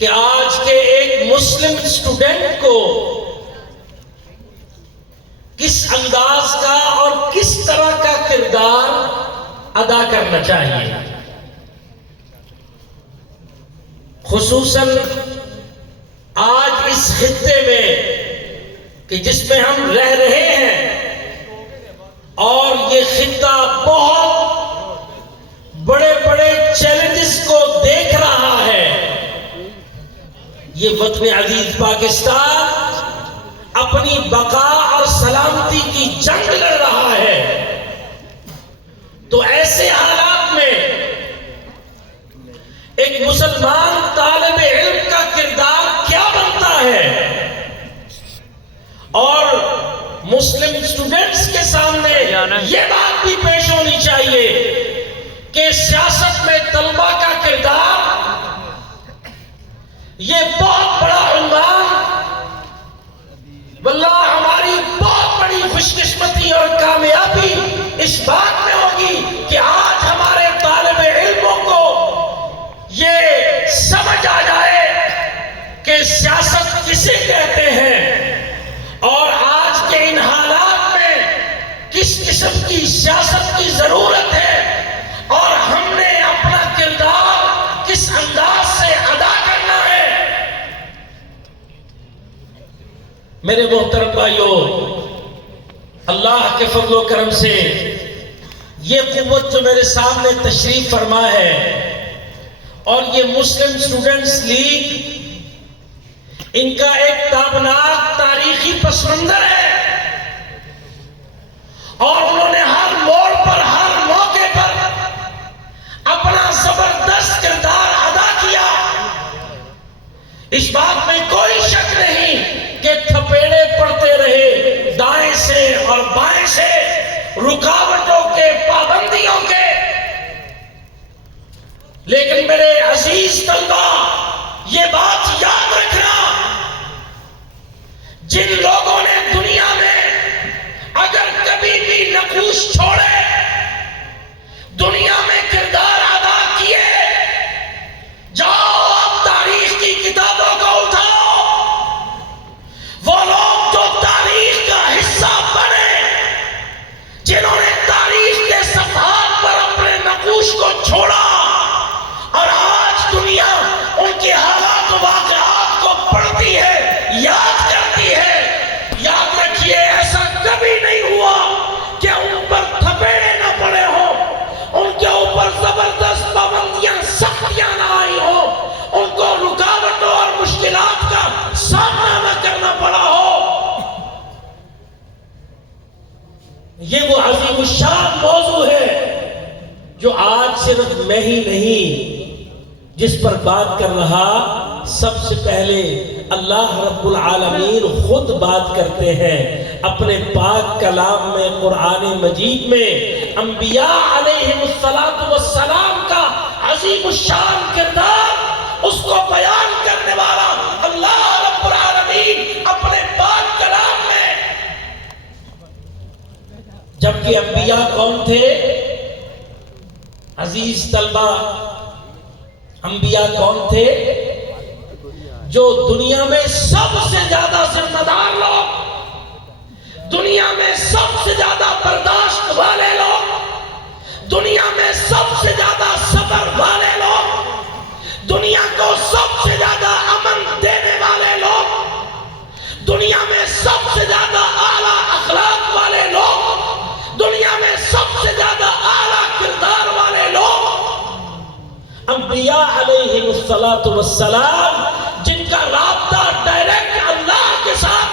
کہ آج کے ایک مسلم اسٹوڈنٹ کو کس انداز کا اور کس طرح کا کردار ادا کرنا چاہیے، خصوصاً آج اس خطے میں کہ جس میں ہم رہ رہے ہیں، اور یہ خطہ بہت بڑے بڑے چیلنجز کو دیکھ رہا ہے۔ یہ وطن عزیز پاکستان اپنی بقا اور سلامتی کی جنگ لڑ رہا ہے، تو ایسے حالات میں ایک مسلمان طالب علم کا کردار کیا بنتا ہے، اور مسلم اسٹوڈنٹس کے سامنے یہ بات بھی پیش ہونی چاہیے کہ سیاست میں طلبہ کا کردار یہ بہت بڑا عنوان، واللہ ہماری بہت بڑی خوش قسمتی اور کامیابی اس بات میں ہوگی کہ آج ہمارے طالب علموں کو یہ سمجھ آ جائے کہ سیاست کسے کہتے ہیں، اور آج کے ان حالات میں کس قسم کی سیاست کی ضرورت ہے، اور ہم نے اپنا کردار کس انداز سے ادا کرنا ہے۔ میرے محترم بھائیوں، اللہ کے فضل و کرم سے یہ قوت جو میرے سامنے تشریف فرما ہے، اور یہ مسلم اسٹوڈنٹس لیگ، ان کا ایک تابناک تاریخی پس منظر ہے، اور انہوں نے ہر موڑ پر، ہر موقع پر اپنا زبردست کردار ادا کیا۔ اس بات میں کوئی شک نہیں کہ تھپیڑے پڑتے رہے دائیں سے اور بائیں سے، رکاوٹوں کے، پابندیوں کے، لیکن میرے عزیز طلبہ یہ بات یاد رکھنا، جن لوگوں نے دنیا میں اگر کبھی بھی نقوش چھوڑے، دنیا میں کردار ادا کیے، جاؤ آپ تاریخ کی کتابوں کو اٹھاؤ، وہ لوگ جو تاریخ کا حصہ بنے، جنہوں نے تاریخ کے صفحات پر اپنے نقوش کو چھوڑا، اور آج دنیا ان کے حالات و واقعات کو پڑھتی ہے، یاد کرتی ہے۔ یاد رکھیے، ایسا کبھی نہیں ہوا کہ ان پر تھپیڑے نہ پڑے ہوں، ان کے اوپر زبردست پابندیاں، سختیاں نہ آئی ہوں، ان کو رکاوٹوں اور مشکلات کا سامنا نہ کرنا پڑا ہو۔ یہ وہ عظیم الشان موضوع ہے جو آج صرف میں ہی نہیں، جس پر بات کر رہا، سب سے پہلے اللہ رب العالمین خود بات کرتے ہیں اپنے پاک کلام میں، قرآن مجید میں۔ انبیاء علیہم السلام کا عظیم الشان کردار، اس کو بیان کرنے والا اللہ رب العالمین اپنے پاک کلام میں۔ جبکہ انبیاء کون تھے؟ عزیز طلبہ، انبیاء کون تھے؟ جو دنیا میں سب سے زیادہ ذمہ دار لوگ، دنیا میں سب سے زیادہ برداشت والے لوگ، دنیا میں سب سے زیادہ صبر والے لوگ، دنیا کو سب سے زیادہ امن دینے والے لوگ، دنیا میں سب سے زیادہ اعلیٰ اخلاق والے لوگ، دنیا میں سب سے زیادہ اعلیٰ کردار والے لوگ، انبیاء علیہم السلام، جن کا رابطہ ڈائریکٹ اللہ کے ساتھ،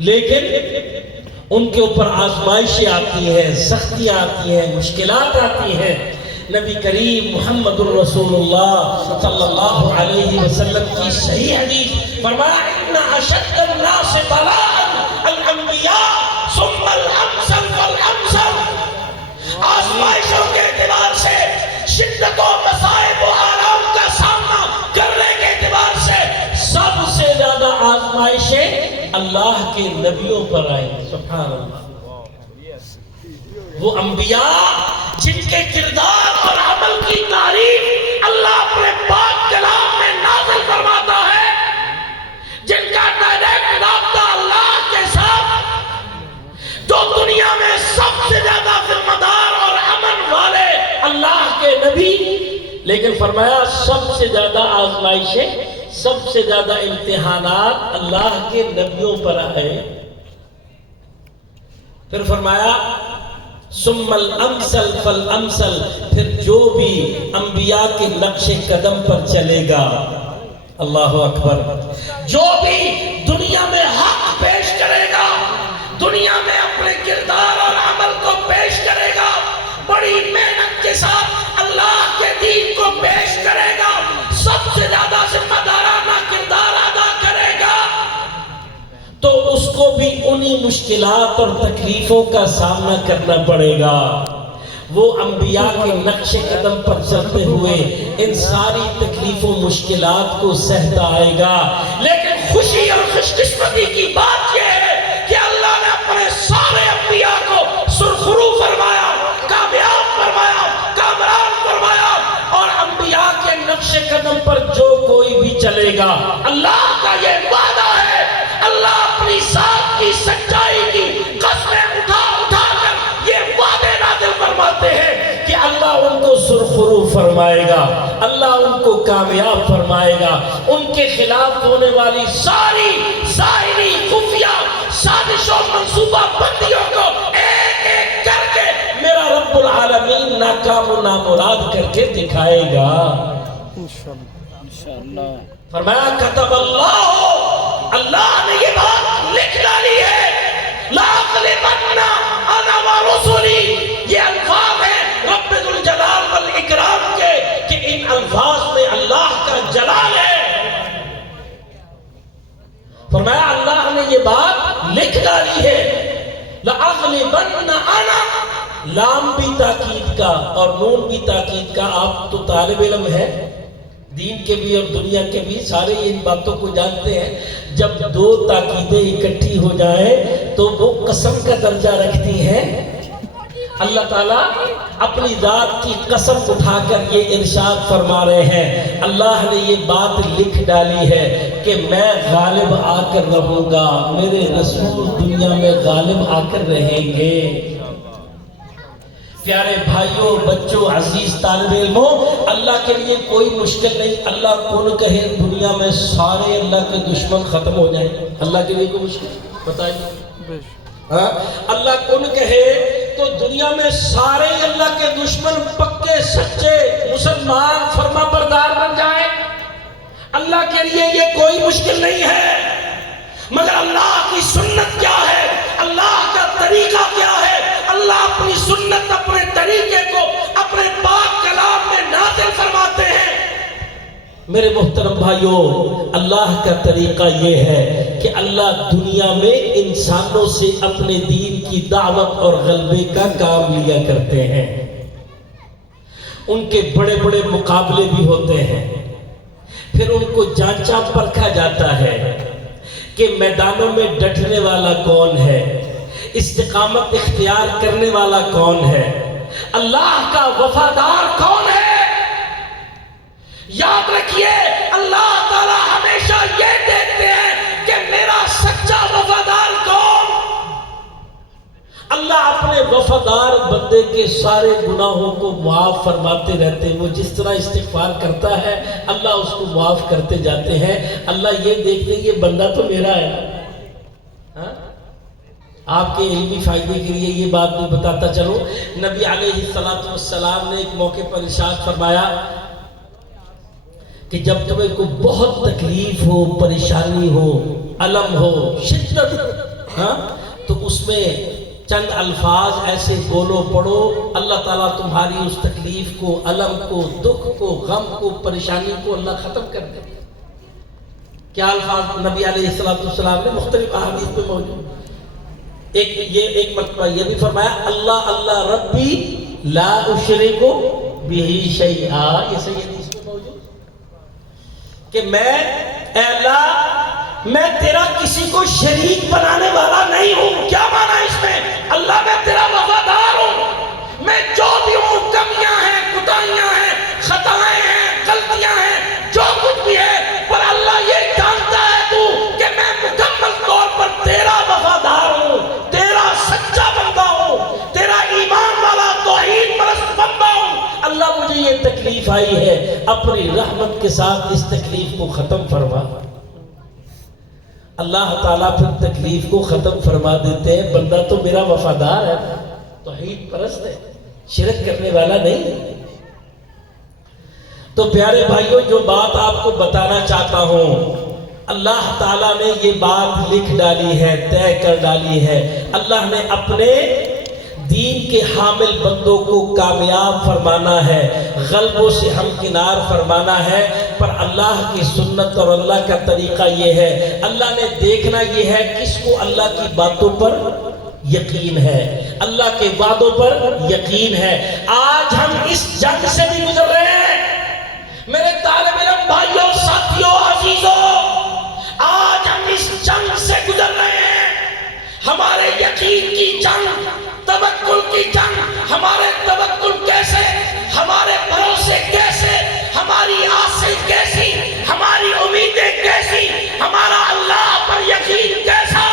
لیکن ان کے اوپر آزمائشیں آتی ہیں، سختیاں آتی ہیں، مشکلات آتی ہیں۔ نبی کریم محمد الرسول اللہ صلی اللہ علیہ وسلم کی صحیح حدیث فرمایا، ان اشد الناس بلاء الانبیاء ثم الامثل فالامثل۔ آزمائشوں کے اعتبار سے، شدت و مصائب و آلام کا سامنا کرنے کے اعتبار سے سب سے زیادہ آزمائشیں اللہ کے نبیوں پر آئی۔ سبحان اللہ۔ وہ انبیاء جن کے کردار اور عمل کی تعریف اللہ اپنے پاک لیکن فرمایا سب سے زیادہ آزمائشیں، سب سے زیادہ امتحانات اللہ کے نبیوں پر آئے۔ پھر فرمایا ثم الامثل فالامثل، پھر جو بھی انبیاء کے نقش قدم پر چلے گا، اللہ اکبر، جو بھی دنیا میں حق پیش کرے گا، دنیا میں اپنے کردار اور عمل کو پیش کرے گا، بڑی محنت کے ساتھ اللہ کے دین کو پیش کرے گا، سب سے زیادہ ذمہ دارانہ کردار ادا کرے گا، تو اس کو بھی انہی مشکلات اور تکلیفوں کا سامنا کرنا پڑے گا۔ وہ انبیاء کے نقش قدم پر چلتے ہوئے ان ساری تکلیفوں مشکلات کو سہتا آئے گا۔ لیکن خوشی اور خوش قسمتی کی بات یہ ہے کہ اللہ نے اپنے سارے انبیاء کو سرخرو فرمایا، کامیاب فرمایا، کامران فرمایا، اور انبیاء کے نقش قدم پر جو کوئی بھی چلے گا، اللہ کا یہ وعدہ ہے، اللہ اپنی ذات کی سچائی کی قسمیں اٹھا اٹھا کر یہ وعدے نازل فرماتے ہیں کہ اللہ ان کو سرخرو فرمائے گا، اللہ ان کو کامیاب فرمائے گا، ان کے خلاف ہونے والی ساری ظاہری خفیہ سازشوں منصوبہ بندیوں کو ایک ایک کر کے میرا رب العالمین ناکام و نامراد کر کے دکھائے گا۔ انشاءاللہ فرمایا کتب اللہ، اللہ نے یہ بات لکھ ڈالی ہے، لَأَغْلِبَنَّ أَنَا وَرُسُلِي، یہ الفاظ ہیں رب ذوالجلال والاکرام کے کہ ان الفاظ میں اللہ کا جلال ہے۔ فرمایا اللہ نے یہ بات لکھ ڈالی ہے، لَأَغْلِبَنَّ أَنَا، لام بھی تاکید کا اور نون بھی تاکید کا۔ آپ تو طالب علم ہے، دین کے بھی اور دنیا کے بھی، سارے ان باتوں کو جانتے ہیں، جب دو تاکیدیں اکٹھی ہو جائیں تو وہ قسم کا درجہ رکھتی ہیں۔ اللہ تعالیٰ اپنی ذات کی قسم اٹھا کر یہ ارشاد فرما رہے ہیں، اللہ نے یہ بات لکھ ڈالی ہے کہ میں غالب آ کر رہوں گا، میرے رسول دنیا میں غالب آ کر رہیں گے۔ پیارے بھائیوں، بچوں، عزیز طالب علموں، اللہ کے لیے کوئی مشکل نہیں۔ اللہ کون کہے دنیا میں سارے اللہ کے دشمن ختم ہو جائیں، اللہ کے لیے کوئی مشکل بتائیے؟ اللہ کون کہے تو دنیا میں سارے اللہ کے دشمن پکے سچے مسلمان فرما بردار بن جائیں، اللہ کے لیے یہ کوئی مشکل نہیں ہے۔ مگر اللہ کی سنت کیا ہے، اللہ کا طریقہ کیا ہے؟ اللہ اپنی سنت، اپنے طریقے کو اپنے پاک کلام میں نازل فرماتے ہیں۔ میرے محترم بھائیوں، اللہ کا طریقہ یہ ہے کہ اللہ دنیا میں انسانوں سے اپنے دین کی دعوت اور غلبے کا کام لیا کرتے ہیں۔ ان کے بڑے بڑے مقابلے بھی ہوتے ہیں، پھر ان کو جانچا پرکھا جاتا ہے کہ میدانوں میں ڈٹنے والا کون ہے، استقامت اختیار کرنے والا کون ہے، اللہ کا وفادار کون ہے۔ یاد رکھیے اللہ تعالی ہمیشہ یہ دیکھتے ہیں کہ میرا سچا وفادار کون۔ اللہ اپنے وفادار بندے کے سارے گناہوں کو معاف فرماتے رہتے ہیں۔ وہ جس طرح استغفار کرتا ہے اللہ اس کو معاف کرتے جاتے ہیں۔ اللہ یہ دیکھتے ہیں یہ بندہ تو میرا ہے۔ آپ کے علمی فائدے کے لیے یہ بات بھی بتاتا چلوں، نبی علیہ السلام نے ایک موقع پر ارشاد فرمایا کہ جب تمہیں کوئی بہت تکلیف ہو، پریشانی ہو، الم ہو، شدت، تو اس میں چند الفاظ ایسے بولو پڑھو، اللہ تعالیٰ تمہاری اس تکلیف کو، الم کو، دکھ کو، غم کو، پریشانی کو اللہ ختم کر دے۔ کیا الفاظ نبی علیہ السلام نے مختلف احادیث میں موجود؟ ایک مرتبہ یہ بھی فرمایا اللہ اللہ ربی لا اشرک بہ شیئا، یہ صحیح حدیث میں موجود کہ اے اللہ میں تیرا کسی کو شریک بنانے والا نہیں ہوں۔ کیا معنی اس میں؟ اللہ میں تیرا وفادار ہوں، میں جو بھی ہوں، کمیاں ہیں، کوتاہیاں ہیں، خطائیں ہیں، غلطیاں ہیں، جو کچھ بھی ہے، پر اللہ یہ جانتا ہے تو کہ میں مکمل طور پر تیرا وفادار ہوں، تیرا سچا بندہ ہوں، تیرا ایمان والا توحید پرست بندہ ہوں۔ اللہ مجھے یہ تکلیف تکلیف آئی ہے اپنی رحمت کے ساتھ اس تکلیف کو ختم فرما. اللہ تعالیٰ پھر تکلیف کو ختم فرما دیتے ہیں. بندہ تو میرا وفادار ہے، توحید پرست ہے، شرک کرنے والا نہیں ہے. تو پیارے بھائیوں، جو بات آپ کو بتانا چاہتا ہوں، اللہ تعالیٰ نے یہ بات لکھ ڈالی ہے، طے کر ڈالی ہے. اللہ نے اپنے دین کے حامل بندوں کو کامیاب فرمانا ہے، غلبوں سے ہمکنار فرمانا ہے. پر اللہ کی سنت اور اللہ کا طریقہ یہ ہے، اللہ نے دیکھنا یہ ہے کس کو اللہ کی باتوں پر یقین ہے، اللہ کے وعدوں پر یقین ہے. آج ہم اس جنگ سے بھی گزر رہے ہیں میرے طالب علم بھائیوں، ساتھیوں، عزیزوں. آج ہم اس جنگ سے گزر رہے ہیں. ہمارے یقین کی جنگ، توکل کی جنگ. ہمارے توکل کیسے، ہمارے بھروسے کیسے، ہماری آسیں کیسی، ہماری امیدیں کیسی، ہمارا اللہ پر یقین کیسا.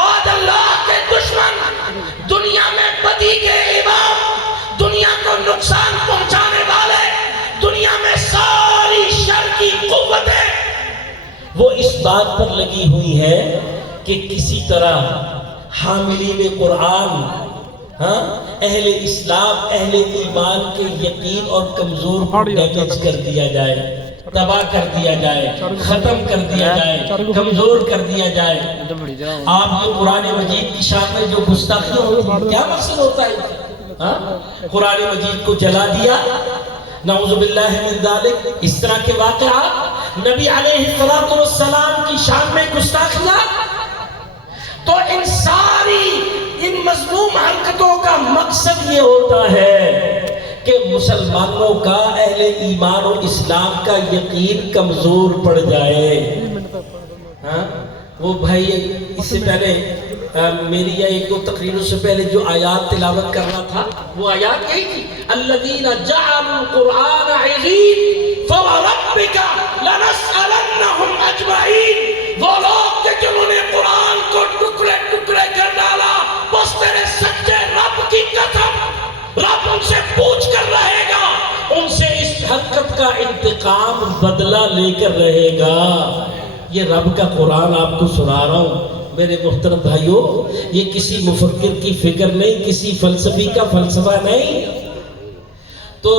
آج اللہ کے دشمن، دنیا میں بدی کے امام، دنیا کو نقصان پہنچانے والے، دنیا میں ساری شر کی قوتیں وہ اس بات پر لگی ہوئی ہے کہ کسی طرح حاملین قرآن، اہل اسلام، اہل ایمان کے یقین اور کمزور کو ڈیمیج کر دیا جائے، تباہ کر دیا جائے، ختم کر دیا جائے، کمزور کر دیا جائے. آپ یہ قرآن مجید کی شان میں جو گستاخیاں ہوتی ہیں، کیا مقصد ہوتا ہے؟ قرآن مجید کو جلا دیا، نعوذ باللہ من ذالک. اس طرح کے واقعات، نبی علیہ السلام کی شان میں گستاخیاں. تو ان ساری ان مذموم حرکتوں کا مقصد یہ ہوتا ہے کہ مسلمانوں کا، اہل ایمان و اسلام کا یقین کمزور پڑ جائے. وہ بھائی اس سے پہلے میری یا ایک دو تقریروں سے پہلے جو آیات تلاوت کرنا تھا، وہ آیات یہی تھی، الذین جعلوا القرآن عضین فوربک لنسألنہم اجمعین. وہ لوگ کہ جنہوں نے قرآن کو ٹکڑے ٹکڑے کر ڈالا، بس تیرے سچے رب کی قسم، رب ان سے پوچھ کر رہے گا، ان سے اس حرکت کا انتقام بدلہ لے کر رہے گا. یہ رب کا قرآن آپ کو سنا رہا ہوں میرے محترم بھائیوں. یہ کسی مفکر کی فکر نہیں، کسی فلسفی کا فلسفہ نہیں. تو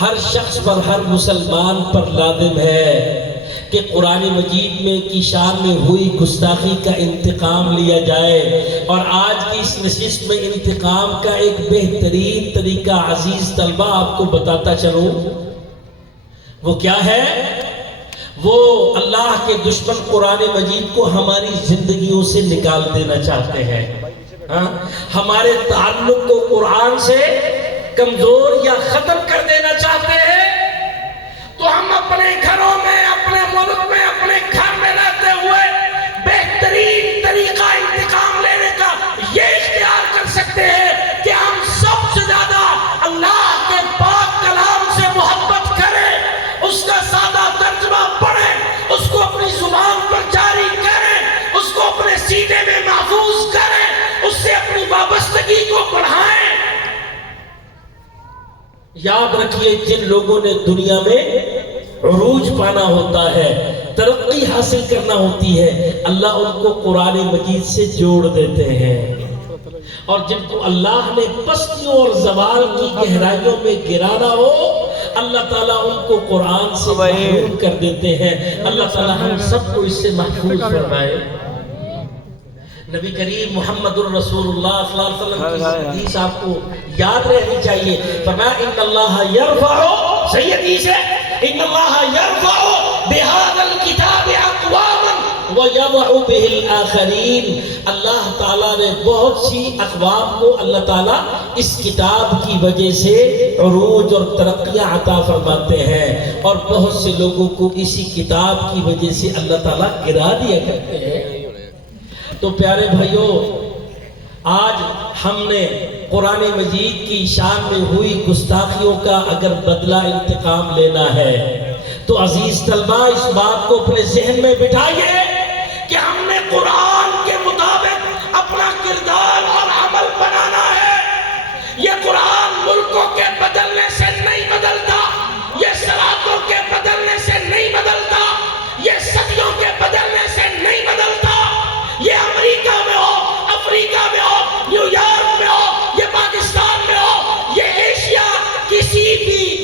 ہر شخص پر، ہر مسلمان پر لازم ہے کہ قرآن مجید میں کی شان میں ہوئی گستاخی کا انتقام لیا جائے. اور آج کی اس نشست میں انتقام کا ایک بہترین طریقہ عزیز طلبہ آپ کو بتاتا چلوں. وہ کیا ہے؟ وہ اللہ کے دشمن قرآن مجید کو ہماری زندگیوں سے نکال دینا چاہتے ہیں. ہمارے تعلق کو قرآن سے کمزور یا ختم کر دینا چاہتے ہیں. تو ہم اپنے گھروں میں، اپنے ملک میں، اپنے گھر میں رہتے ہوئے بہترین طریقہ انتقام لینے کا یہ اختیار کر سکتے ہیں کہ ہم سب سے زیادہ اللہ کے پاک کلام سے محبت کریں، اس کا سادہ ترجمہ پڑھیں، اس کو اپنی زبان پر جاری کریں، اس کو اپنے سینے میں محفوظ کریں، اس سے اپنی وابستگی کو بڑھائیں. یاد رکھیے، جن لوگوں نے دنیا میں عروج پانا ہوتا ہے، ترقی حاصل کرنا ہوتی ہے، اللہ ان کو قرآن مجید سے جوڑ دیتے ہیں. اور جن کو اللہ نے پستیوں اور زوال کی گہرائیوں میں گرانا ہو، اللہ تعالیٰ ان کو قرآن سے محروم کر دیتے ہیں. اللہ تعالیٰ ہم سب کو اس سے محفوظ فرمائے. نبی کریم محمد الرسول اللہ صلی اللہ علیہ وسلم کی حدیث آپ کو یاد رہنی چاہیے. فرمایا ان اللہ یرفع، صحیح حدیث ہے، ان اللہ یرفع بہذا الکتاب اقواما ویضع بہ الآخرین. اللہ تعالیٰ نے بہت سی اقوام کو اللہ تعالیٰ اس کتاب کی وجہ سے عروج اور ترقیاں عطا فرماتے ہیں، اور بہت سے لوگوں کو اسی کتاب کی وجہ سے اللہ تعالیٰ گرا دیا کرتے ہیں. تو پیارے بھائیوں، آج ہم نے قرآن مجید کی شان میں ہوئی گستاخیوں کا اگر بدلہ انتقام لینا ہے تو عزیز طلبہ اس بات کو اپنے ذہن میں بٹھائیے کہ ہم نے قرآن کے مطابق اپنا کردار اور عمل بنانا ہے. یہ قرآن ملکوں کے بدل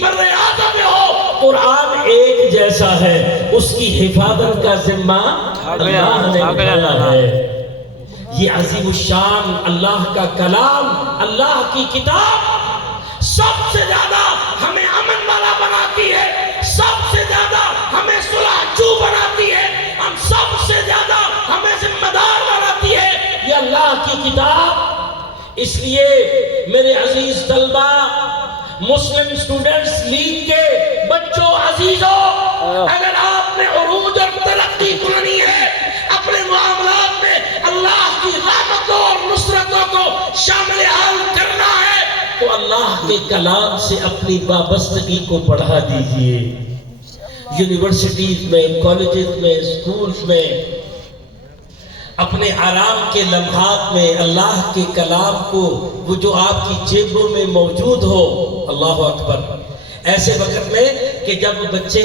بر اعظم میں ہو، قرآن ایک جیسا ہے، اس کی حفاظت کا ذمہ اللہ نے اٹھایا ہے۔ یہ عظیم الشان اللہ کا کلام، اللہ کی کتاب سب سے زیادہ ہمیں امن والا بناتی ہے، سب سے زیادہ ہمیں صلح جو بناتی ہے، ہم سب سے زیادہ ہمیں ذمہ دار بناتی ہے یہ اللہ کی کتاب۔ اس لیے میرے عزیز طلبہ، مسلم اسٹوڈنٹس لیگ کے بچوں عزیزوں، اگر آپ نے عروج اور ترقی کرنی ہے، اپنے معاملات میں اللہ کی رحمتوں اور نصرتوں کو شامل حال کرنا ہے تو اللہ کے کلام سے اپنی وابستگی کو بڑھا دیجئے۔ یونیورسٹیز میں، کالجز میں، اسکولز میں، اپنے آرام کے لمحات میں اللہ کے کلام کو، وہ جو آپ کی جیبوں میں موجود ہو، اللہ اکبر، ایسے وقت میں کہ جب بچے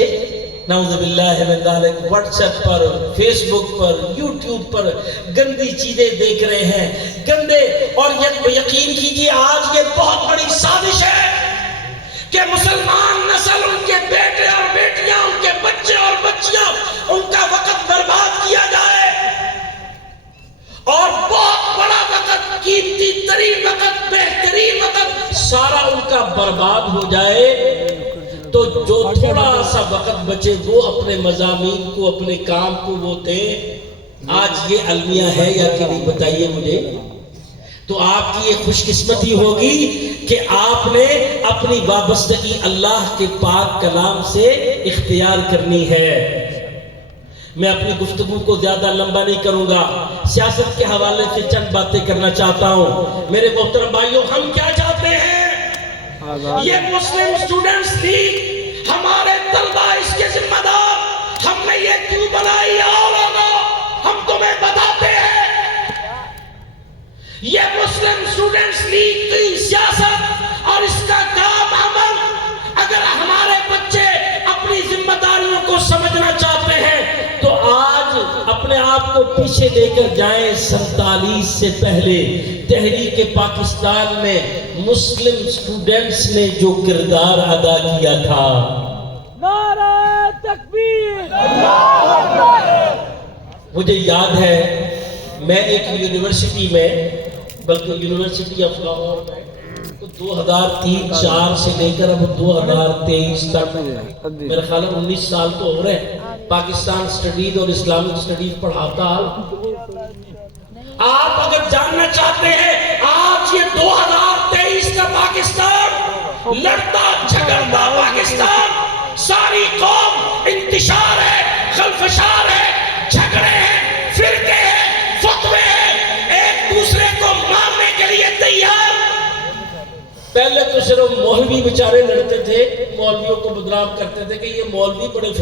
نعوذ باللہ من ذالک واٹس ایپ پر، فیس بک پر، یوٹیوب پر گندی چیزیں دیکھ رہے ہیں، گندے، اور یقین کیجئے آج یہ بہت بڑی سازش ہے کہ مسلمان نسل، ان کے بیٹے اور بیٹیاں، ان کے بچے اور بچیاں، ان کا وقت برباد کیا جائے، اور بہت بڑا وقت، قیمتی ترین وقت، بہترین وقت سارا ان کا برباد ہو جائے، تو جو تھوڑا سا وقت بچے وہ اپنے مضامین کو، اپنے کام کو وہ دیں۔ آج یہ المیہ ہے یا کہ نہیں بتائیے مجھے؟ تو آپ کی یہ خوش قسمتی ہوگی کہ آپ نے اپنی وابستگی اللہ کے پاک کلام سے اختیار کرنی ہے۔ میں اپنی گفتگو کو زیادہ لمبا نہیں کروں گا، سیاست کے حوالے سے چند باتیں کرنا چاہتا ہوں۔ میرے محترم بھائیوں، ہم کیا چاہتے ہیں؟ یہ مسلم اسٹوڈنٹس لیگ، ہمارے طلبہ اس کے ذمہ دار، ہم نے یہ کیوں بنائی ہے؟ ہم تمہیں بتاتے ہیں، یہ مسلم اسٹوڈنٹس لیگ کی سیاست اور اس کا کام عمل، اگر ہمارے بچے اپنی ذمہ داریوں کو سمجھنا چاہتے ہیں تو آج اپنے آپ کو پیچھے لے کر جائیں۔ 47 سے پہلے تحریک پاکستان میں مسلم اسٹوڈنٹس نے جو کردار ادا کیا تھا، نعرہ تکبیر، مجھے یاد ہے میں ایک یونیورسٹی میں، بلکہ یونیورسٹی آف لاہور میں 2003-04 سے لے کر اب 2023 تک، میرا خیال ہے 19 سال تو ہو رہے ہیں، پاکستان اسٹڈیز اور اسلامک اسٹڈیز پڑھاتا۔ آپ اگر جاننا چاہتے ہیں آج یہ 2023 کا پاکستان، لڑتا جھگڑتا پاکستان، ساری قوم انتشار ہے، خلفشار ہے، جھگڑے ہیں، فرقے ہیں، فتوے ہیں، ایک دوسرے کو مارنے کے لیے تیار۔ پہلے تو صرف مولوی بیچارے لڑتے تھے، مولویوں کو بدنام کرتے تھے کہ یہ مولوی بڑے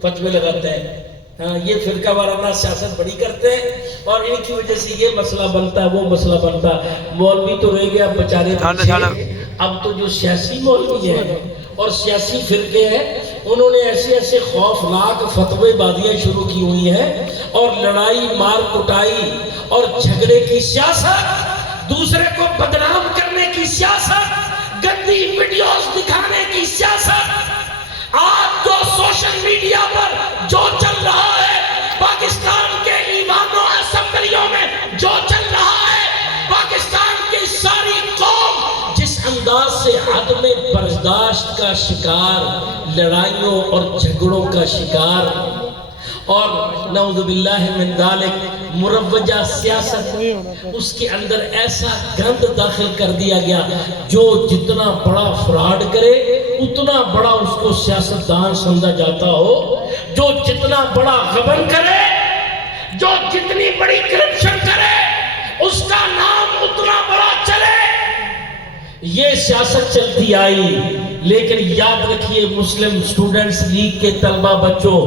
فتوے لگاتے ہیں، ہاں یہ فرقہ وارانہ سیاست بڑی کرتے ہیں اور ان کی وجہ سے یہ مسئلہ بنتا ہے، وہ مسئلہ بنتا ہے۔ مولوی تو رہ گیا بیچارے پیچھے، اب تو جو سیاسی مولوی ہیں اور سیاسی فرقے ہیں انہوں نے ایسے ایسے خوفناک فتوے بازیاں شروع کی ہوئی ہیں، اور لڑائی، مار کٹائی اور جھگڑے کی سیاست، دوسرے کو بدنام کرنے کی سیاست، گندی ویڈیوز دکھانے کی سیاست، آج جو سوشل میڈیا پر جو چل رہا ہے، پاکستان کے ایوانوں اسمبلیوں میں جو چل رہا ہے، پاکستان کی ساری قوم جس انداز سے عدم برداشت کا شکار، لڑائیوں اور جھگڑوں کا شکار، اور نعوذ باللہ من ذالک مروجہ سیاست، اس کے اندر ایسا گند داخل کر دیا گیا، جو جتنا بڑا فراڈ کرے اتنا بڑا اس کو سیاستدان سمجھا جاتا ہو، جو جتنا بڑا غبن کرے، جو جتنی بڑی کرپشن کرے، اس کا نام اتنا بڑا چلے۔ یہ سیاست چلتی آئی، لیکن یاد رکھیے مسلم اسٹوڈنٹس لیگ کے طلبہ بچوں،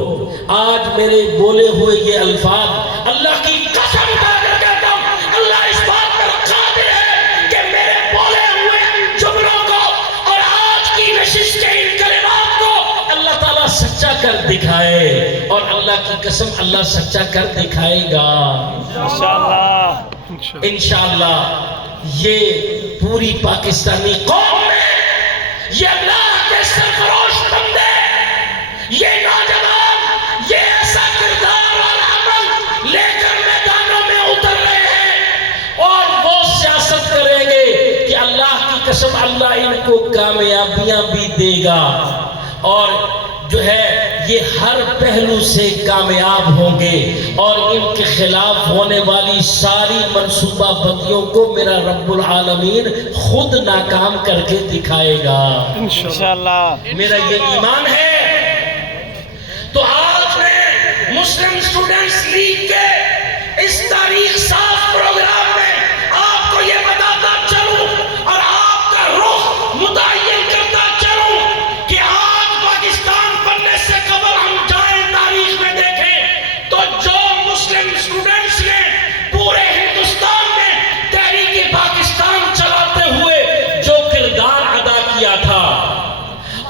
آج میرے بولے ہوئے یہ الفاظ اللہ کی قسم اٹھا کر کہتا ہوں، اللہ اس بات پر قادر ہے کہ میرے بولے ہوئے جملوں کو اور آج کی نشست کے ان کلمات کو اللہ تعالیٰ سچا کر دکھائے، اور اللہ کی قسم اللہ سچا کر دکھائے گا انشاءاللہ۔ یہ پوری پاکستانی قوم میں یہ اللہ کے سرفروش بندے، یہ نوجوان یہ ایسا کردار اور عمل لے کر میدانوں میں اتر رہے ہیں اور وہ سیاست کریں گے کہ اللہ کی قسم اللہ ان کو کامیابیاں بھی دے گا اور جو ہے یہ ہر پہلو سے کامیاب ہوں گے اور ان کے خلاف ہونے والی ساری منصوبہ بندیوں کو میرا رب العالمین خود ناکام کر کے دکھائے گا انشاءاللہ. میرا یہ ایمان ہے. تو آج میں مسلم اسٹوڈنٹس لیگ کے اس تاریخ ساز پروگرام میں آپ کو یہ بتاتا چلوں اور آپ کا رخ متعین کرتا چلوں کہ آج پاکستان بننے سے قبل ہم جائیں تاریخ میں دیکھیں تو جو مسلم اسٹوڈنٹس نے پورے ہندوستان میں تحریک پاکستان چلاتے ہوئے جو کردار ادا کیا تھا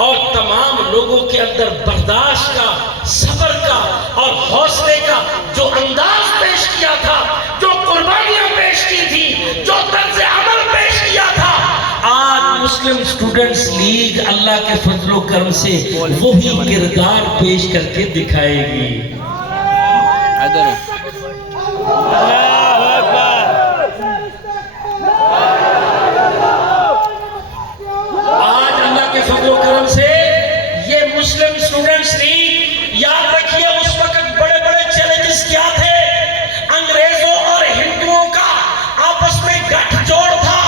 اور تمام لوگوں کے اندر برداشت کا، صبر کا اور حوصلے کا جو انداز پیش کیا تھا، جو قربانیاں پیش کی تھی، جو طرز عمل پیش کیا تھا، آج مسلم اسٹوڈنٹس لیگ اللہ کے فضل و کرم سے وہی کردار پیش کر کے دکھائے گی. آج اللہ کے فضل و کرم سے یہ مسلم اسٹوڈنٹس لیگ، یاد رکھیے اس وقت بڑے بڑے چیلنجز کیا تھے. انگریزوں اور ہندوؤں کا آپس میں گٹھ جوڑ تھا.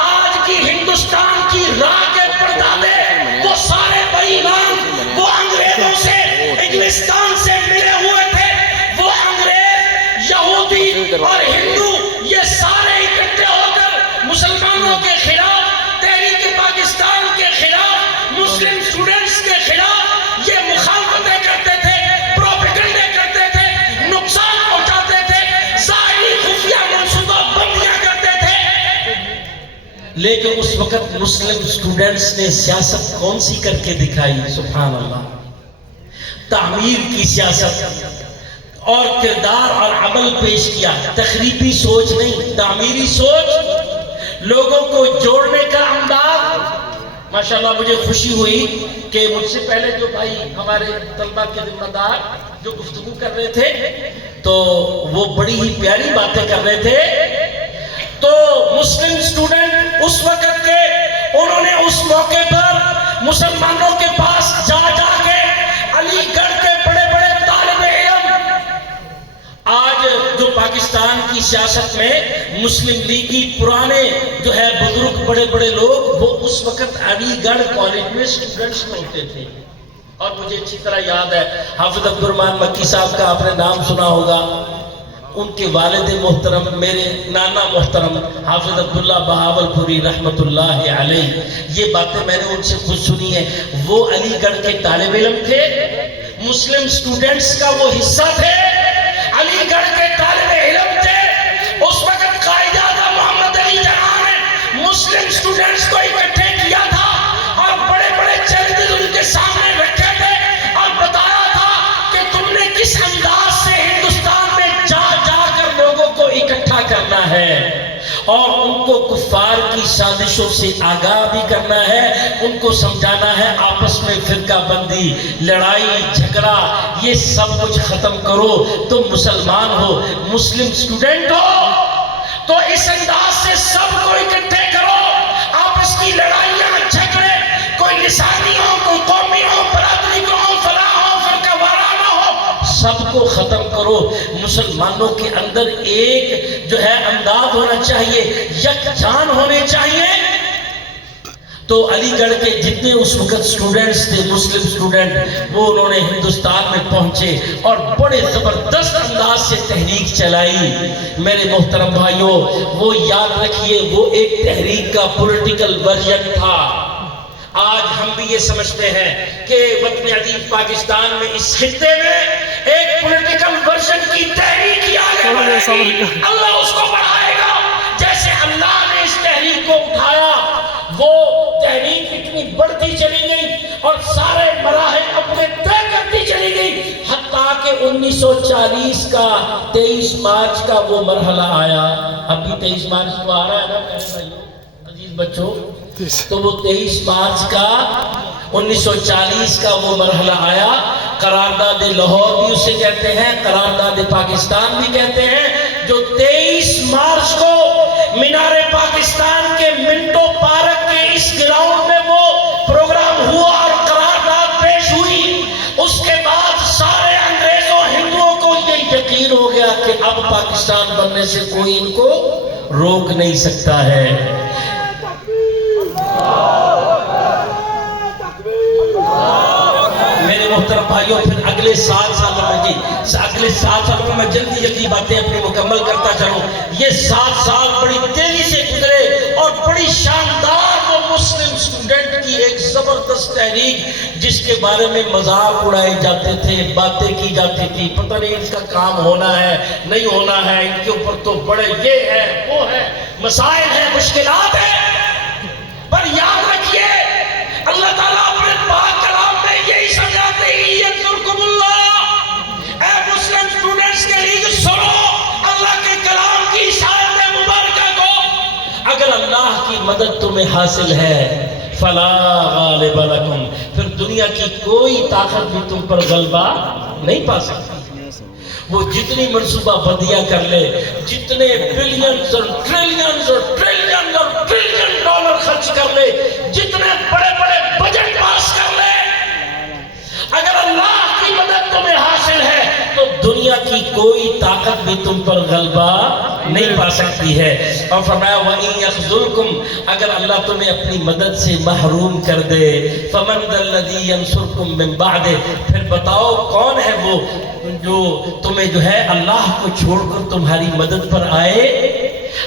آج کی ہندوستان کی راہ کے پردادے وہ سارے بے ایمان، وہ انگریزوں سے انگلستان سے ملے ہوئے تھے. وہ انگریز، یہودی اور ہندو یہ سارے اکٹھے ہو کر مسلمانوں کے خلاف، تحریک پاکستان کے خلاف، مسلم اسٹوڈنٹس کے خلاف یہ مخالفتیں کرتے تھے، پروپیگنڈے کرتے تھے، نقصان پہنچاتے تھے، ظاہری خفیہ منصوبہ بندیاں کرتے تھے. لیکن اس وقت مسلم اسٹوڈنٹس نے سیاست کون سی کر کے دکھائی؟ سبحان اللہ. تعمیر کی سیاست اور کردار اور عمل پیش کیا. تخریبی سوچ نہیں، تعمیری سوچ، لوگوں کو جوڑنے کا انداز. ماشاءاللہ مجھے خوشی ہوئی کہ مجھ سے پہلے جو بھائی ہمارے طلبہ کے ذمہ دار جو گفتگو کر رہے تھے تو وہ بڑی ہی پیاری باتیں کر رہے تھے. تو مسلم اسٹوڈنٹ اس وقت کے انہوں نے اس موقع پر مسلمانوں کے پاس جا جا کے علی گڑھ کے بڑے بڑے طالب علم، آج جو پاکستان کی سیاست میں مسلم لیگ کی پرانے جو ہے بزرگ بڑے بڑے لوگ وہ اس وقت علی گڑھ کالج میں اسٹوڈنٹس میں ہوتے تھے. اور مجھے اچھی طرح یاد ہے حافظ عبد الرحمن مکی صاحب کا آپ نے نام سنا ہوگا. ان کے والد محترم میرے نانا محترم حافظ عبداللہ بہاول پوری رحمت اللہ علیہ، یہ باتیں میں نے ان سے خود سنی ہے. وہ علی گڑھ کے طالب علم تھے، مسلم اسٹوڈنٹس کا وہ حصہ تھے، علی گڑھ کے طالب علم تھے. اس وقت قائد اعظم محمد علی جناح نے مسلم اسٹوڈنٹس کو اکٹھے کیا تھا اور بڑے بڑے چیلنجز ان کے سامنے رکھے تھے اور بتایا تھا کہ تم نے کس انداز سے ہندوستان میں جا جا کر لوگوں کو اکٹھا کرنا ہے اور ان کو کفار کی سازشوں سے آگاہ بھی کرنا ہے، ان کو سمجھانا ہے آپس میں فرقہ بندی، لڑائی جھگڑا یہ سب کچھ ختم کرو. تم مسلمان ہو، مسلم اسٹوڈنٹ ہو تو اس انداز سے سب کو اکٹھے کرو. آپس کی لڑائیاں جھگڑے کوئی لسانی ہو، کوئی قومی ہو، برادری کو ہو، فلاں ہو، فرقہ وارانہ ہو، سب کو ختم کرو. مسلمانوں کے اندر ایک جو ہے انداز ہونا چاہیے، یکجان ہونے چاہیے. تو علی گڑھ کے جتنے اس وقت سٹوڈنٹس تھے مسلم سٹوڈنٹ وہ انہوں نے ہندوستان میں پہنچے اور بڑے زبردست انداز سے تحریک چلائی. میرے محترم بھائیوں وہ یاد رکھیے وہ ایک تحریک کا پولیٹیکل ورژن تھا. آج ہم بھی یہ سمجھتے ہیں کہ وطن عزیز پاکستان میں اس خطے میں ایک پولیٹیکل ورژن کی تحریک کی آگے بڑھے گی، اللہ اس کو بڑھائے گا. جیسے اللہ نے اس تحریک کو اٹھایا وہ تحریک اتنی بڑھتی چلی گئی اور سارے مراحل اپنے طے کرتی چلی گئی حتیٰ کہ 1940 کا 23 مارچ کا وہ مرحلہ آیا. ابھی 23 مارچ کو آ رہا ہے نا میرے بھائیوں عزیز بچوں، تو وہ 23 مارچ کا 1940 کا وہ مرحلہ آیا، قرارداد لاہور بھی اسے کہتے ہیں، قرارداد پاکستان بھی کہتے ہیں، جو 23 مارچ کو مینار پاکستان کے منٹو پارک کے اس گراؤنڈ میں وہ پروگرام ہوا اور قرارداد پیش ہوئی، اس کے بعد سارے انگریزوں ہندوؤں کو یہ یقین ہو گیا کہ اب پاکستان بننے سے کوئی ان کو روک نہیں سکتا ہے۔ میرے محترم بھائیوں، پھر اگلے 7 سالوں میں میں جلدی باتیں اپنی مکمل کرتا چلوں۔ یہ 7 سال بڑی تیزی سے گزرے اور بڑی شاندار وہ مسلم اسٹوڈنٹ کی ایک زبردست تحریک، جس کے بارے میں مذاق اڑائے جاتے تھے، باتیں کی جاتی تھی، پتہ نہیں اس کا کام ہونا ہے نہیں ہونا ہے، ان کے اوپر تو بڑے یہ ہے وہ ہے، مسائل ہیں، مشکلات ہیں۔ پر یاد رکھیے اللہ تعالیٰ اپنے پاک کلام میں یہی سمجھاتے ہی یذکرکم اللہ، اے مسلم اسٹوڈنٹس کے لیے سنو اللہ کے کلام کی اشارت مبارکہ کو۔ اگر اللہ کی مدد تمہیں حاصل ہے فلا غالب لکم، پھر دنیا کی کوئی طاقت بھی تم پر غلبہ نہیں پا سکتی۔ وہ جتنی منصوبہ بندیاں کر لے، جتنے بلینز اور ٹریلینز اور ٹریلین اور ٹریلین ڈالر خرچ کر لے، جتنے بڑے بڑے بجٹ پاس کر لے، اگر اللہ کی مدد تمہیں حاصل ہے تو دنیا کی کوئی طاقت بھی تم پر غلبہ نہیں پا سکتی ہے۔ اور فرمایا وَإِن يَخْذُلْكُمْ، اگر اللہ تمہیں اپنی مدد سے محروم کر دے، فَمَنْ ذَا الَّذِي يَنْصُرْكُمْ مِنْ بَعْدِهِ، پھر بتاؤ کون ہے وہ جو تمہیں ہے اللہ کو چھوڑ کر تمہاری مدد پر آئے۔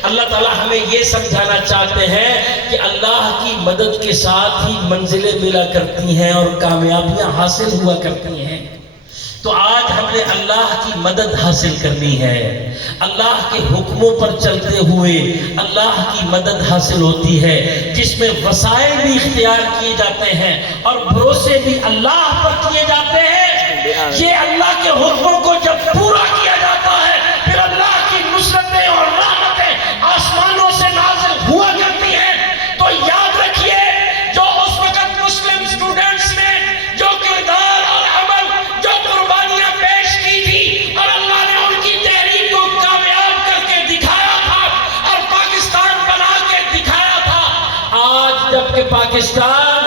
اللہ تعالیٰ ہمیں یہ سمجھانا چاہتے ہیں کہ اللہ کی مدد کے ساتھ ہی منزلیں ملا کرتی ہیں اور کامیابیاں حاصل ہوا کرتی ہیں۔ تو آج ہم نے اللہ کی مدد حاصل کرنی ہے، اللہ کے حکموں پر چلتے ہوئے اللہ کی مدد حاصل ہوتی ہے، جس میں وسائل بھی اختیار کیے جاتے ہیں اور بھروسے بھی اللہ پر کیے جاتے ہیں۔ یہ اللہ کے حکموں کو جب پورا کیا جاتا ہے پھر اللہ کی نصرتیں اور رحمتیں آسمانوں سے نازل ہوا کرتی ہیں۔ تو یاد رکھیے جو اس وقت مسلم اسٹوڈنٹس نے جو کردار اور عمل، جو قربانیاں پیش کی تھی اور اللہ نے ان کی تحریک کو کامیاب کر کے دکھایا تھا اور پاکستان بنا کے دکھایا تھا، آج جب کہ پاکستان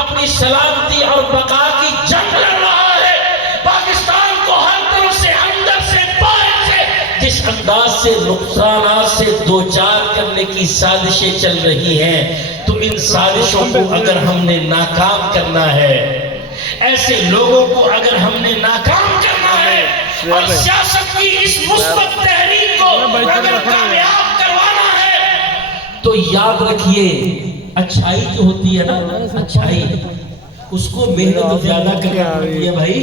اپنی سلامتی اور بقا کی جنگ لڑ رہا ہے، پاکستان کو ہر طرف سے اندر سے باہر سے جس انداز سے نقصانات سے دوچار کرنے کی سازشیں چل رہی ہیں، تو ان سازشوں کو اگر ہم نے ناکام کرنا ہے، ایسے لوگوں کو اگر ہم نے ناکام کرنا ہے اور سیاست کی اس مثبت تحریک کو اگر کامیاب کروانا ہے، تو یاد رکھیے اچھائی جو ہوتی ہے نا، اچھائی اس کو محنت زیادہ کرنا پڑتی ہے بھائی۔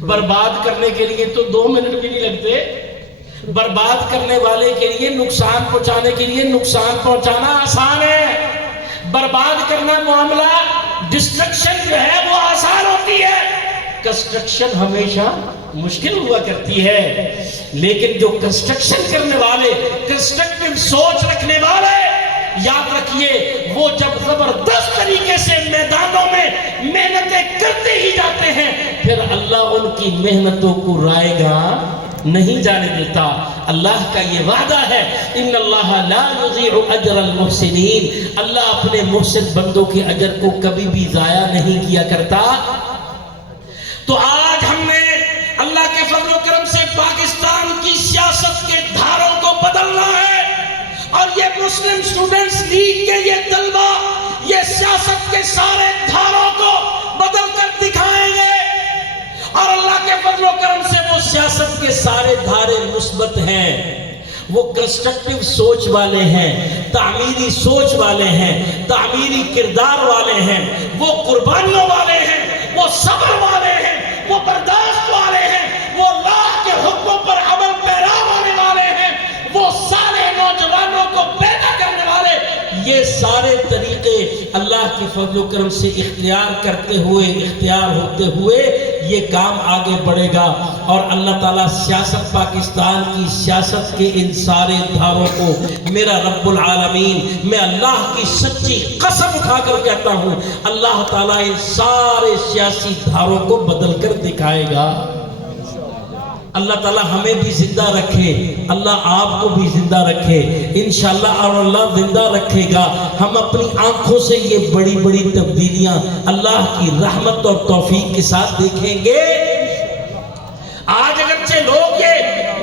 برباد کرنے کے لیے تو 2 منٹ بھی نہیں لگتے، برباد کرنے والے کے لیے، نقصان پہنچانے کے لیے نقصان پہنچانا آسان ہے، برباد کرنا معاملہ ڈسٹرکشن جو ہے وہ آسان ہوتی ہے، کنسٹرکشن ہمیشہ مشکل ہوا کرتی ہے۔ لیکن جو کنسٹرکشن کرنے والے، کنسٹرکٹیو سوچ رکھنے والے، یاد رکھیے وہ جب زبردست طریقے سے میدانوں میں محنتیں کرتے ہی جاتے ہیں، پھر اللہ ان کی محنتوں کو رائے گا نہیں جانے دیتا۔ اللہ کا یہ وعدہ ہے ان اللہ لا یضیع اجر المحسنین، اللہ اپنے محسن بندوں کے اجر کو کبھی بھی ضائع نہیں کیا کرتا۔ تو آج ہم نے اللہ کے فضل و کرم سے پاکستان کی سیاست کے دھاروں کو بدلنا ہے، اور یہ مسلم اسٹوڈنٹس لیگ کے یہ طلبہ یہ سیاست کے سارے دھاروں کو بدل کر دکھائیں گے، اور اللہ کے فضل و کرم سے وہ سیاست کے سارے دھارے مثبت ہیں، وہ کنسٹرکٹیو سوچ والے ہیں، تعمیری سوچ والے ہیں، تعمیری کردار والے ہیں، وہ قربانیوں والے ہیں، وہ صبر والے ہیں، وہ برداشت والے ہیں، وہ اللہ کے حکموں پر عمل پیرا ہونے والے ہیں، وہ سارے نوجوانوں کو پیدا کرنے والے، یہ سارے طریقے طریقے اللہ کے فضل و کرم سے اختیار ہوتے ہوئے یہ کام آگے بڑھے گا، اور اللہ تعالیٰ سیاست پاکستان کی سیاست کے ان سارے دھاروں کو میرا رب العالمین، میں اللہ کی سچی قسم اٹھا کر کہتا ہوں، اللہ تعالیٰ ان سارے سیاسی دھاروں کو بدل کر دکھائے گا۔ اللہ تعالیٰ ہمیں بھی زندہ رکھے، اللہ آپ کو بھی زندہ رکھے انشاءاللہ، اور اللہ زندہ رکھے گا، ہم اپنی آنکھوں سے یہ بڑی بڑی تبدیلیاں اللہ کی رحمت اور توفیق کے ساتھ دیکھیں گے۔ آج اگرچہ لوگ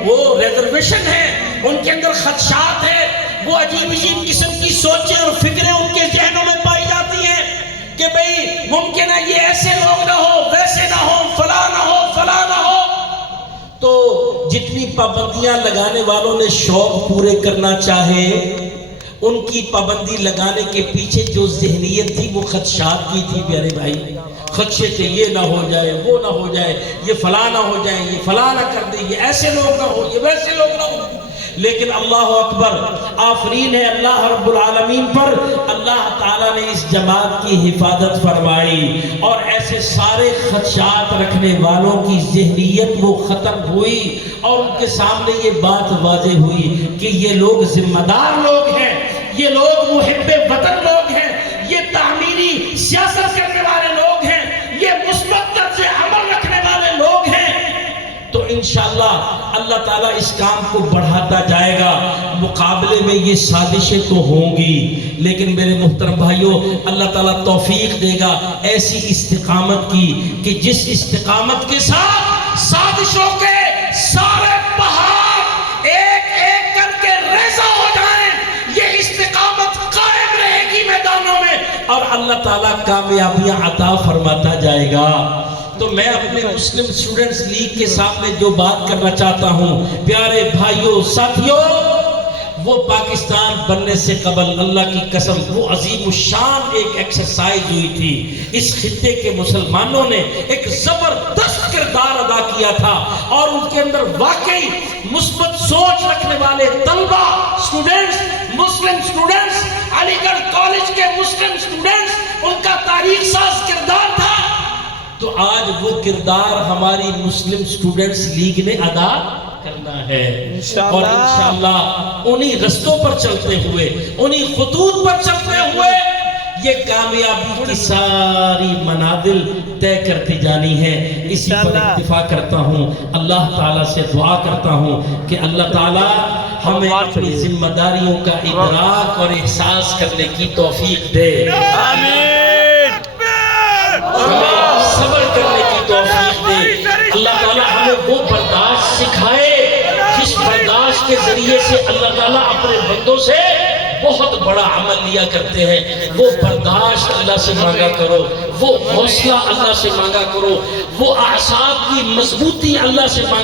وہ ریزرویشن ہیں، ان کے اندر خدشات ہیں، وہ عجیب قسم کی سوچیں اور فکریں ان کے ذہنوں میں پائی جاتی ہیں کہ بھئی ممکن ہے یہ ایسے لوگ نہ ہو، ویسے نہ ہو، فلاں نہ ہو، فلاں نہ ہو۔ تو جتنی پابندیاں لگانے والوں نے شوق پورے کرنا چاہے، ان کی پابندی لگانے کے پیچھے جو ذہنیت تھی وہ خدشات کی تھی پیارے بھائی، خدشے تھے یہ نہ ہو جائے، وہ نہ ہو جائے، یہ فلاں نہ ہو جائے، یہ فلاں نہ کر دے، یہ ایسے لوگ نہ ہو، یہ ویسے لوگ نہ ہو۔ لیکن اللہ اکبر، آفرین ہے اللہ رب العالمین پر، اللہ تعالیٰ نے اس جماعت کی حفاظت فرمائی، اور ایسے سارے خدشات رکھنے والوں کی ذہنیت وہ ختم ہوئی، اور ان کے سامنے یہ بات واضح ہوئی کہ یہ لوگ ذمہ دار لوگ ہیں، یہ لوگ محب وطن لوگ ہیں، یہ تعمیری سیاست کرنے والے لوگ ہیں، یہ مثبت طرز عمل رکھنے والے لوگ ہیں۔ تو انشاءاللہ اللہ تعالیٰ اس کام کو بڑھاتا جائے گا۔ مقابلے میں یہ سازشیں تو ہوں گی، لیکن میرے محترم بھائیوں، اللہ تعالیٰ توفیق دے گا ایسی استقامت کی کہ جس استقامت کے ساتھ سازشوں کے سارے پہاڑ ایک ایک کر کے ریزہ ہو جائیں، یہ استقامت قائم رہے گی میدانوں میں، اور اللہ تعالیٰ کامیابیاں عطا فرماتا جائے گا۔ تو میں اپنے مسلم اسٹوڈنٹس لیگ کے سامنے جو بات کرنا چاہتا ہوں، پیارے بھائیوں ساتھیوں، وہ پاکستان بننے سے قبل اللہ کی قسم وہ عظیم الشان ایک ایکسرسائز ہوئی تھی، اس خطے کے مسلمانوں نے ایک زبردست کردار ادا کیا تھا، اور ان کے اندر واقعی مثبت سوچ رکھنے والے طلبہ، اسٹوڈنٹس، مسلم اسٹوڈنٹس، علی گڑھ کالج کے مسلم اسٹوڈنٹس، ان کا تاریخ ساز کردار تھا۔ تو آج وہ کردار ہماری مسلم اسٹوڈنٹس لیگ نے ادا کرنا ہے، اور انشاءاللہ انہی رستوں پر چلتے ہوئے، انہی خطوط پر چلتے ہوئے یہ کامیابی کی ساری منازل طے کرتی جانی ہے۔ اسی پر اکتفا کرتا ہوں، اللہ تعالیٰ سے دعا کرتا ہوں کہ اللہ تعالیٰ ہمیں اپنی ذمہ داریوں کا ادراک اور احساس کرنے کی توفیق دے، صبر کرنے کی توفیق دے، اللہ تعالیٰ ہمیں وہ برداشت سکھائے جس برداشت کے ذریعے سے اللہ تعالیٰ اپنے بندوں سے بہت بڑا عمل لیا کرتے ہیں۔ وہ برداشت اللہ سے مانگا کرو، وہ حوصلہ اللہ سے مانگا کرو، وہ اعصاب کی مضبوطی اللہ سے مانگا